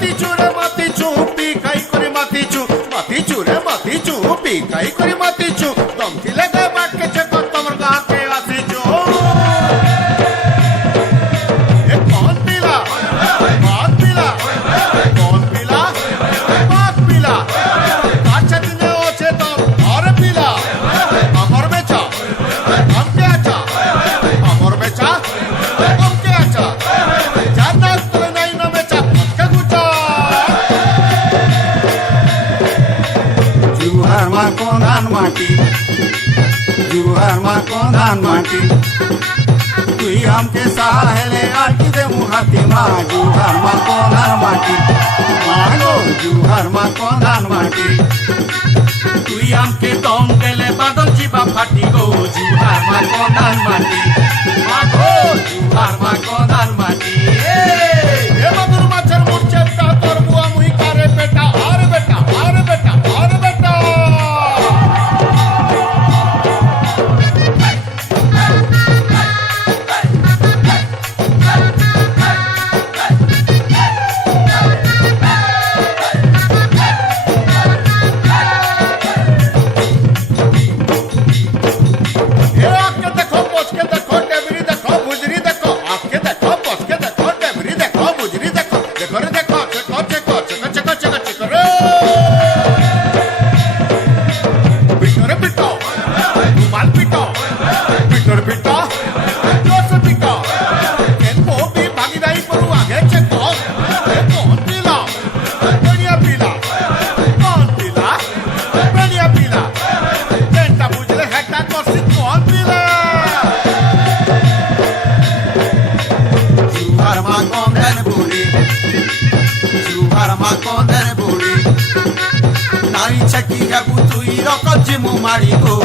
মাতিছু পিকাই করে মাতিছু রে মাতিছু পিকাই করে মাতিছু দম থিলে গে বাটকেছে তোমার গাকে আসিছু এ কোন পিলা বাত পিলা কোন পিলা বাত পিলা আচ্ছা দিনে ওছে তো আর পিলা আমার বেচা আমকে আচ্ছা আমার বেচা আমকে আচ্ছা জানা তো নাই না বেচা কে গুচা जुहार मा कोंधान माटी जुहार मा कोंधान माटी तुई हमके साहेले आटी दे मुहाती मा जुहार मा कोंधान माटी मागो जुहार मा कोंधान माटी तुई हमके दम देले बादल जीवा फाटी गो जुहार मा कोंधान माटी मागो जुहार मा कोंधान माटी এ বাদুর মাছের মুরচেটা তোর বুয়া মুই কারে বেটা আর বেটা আর বেটা আর বেটা এ আকে দেখো পচকে দেখো ডেবরি দেখো বুজরি দেখো আকে দেখো পচকে দেখো ডেবরি দেখো বুজরি দেখো দেখো রে দেখো চেকো রে পিটরে পিটো রুমাল পিটো পিটর পিটো জোস পিটো কেন মোবি ভাগি নাই পড়ু আগে চেকো এ কোন পিলা বনিয়া পিলা কোন পিলা বনিয়া পিলা কেনটা বুঝলে হেটা করছি কোন পিলা जुहार मा कोंधान बुड़ी जुहार मा कोंधान बुड़ी नाई छकी गाबु तुई रकत जिमु मारी गो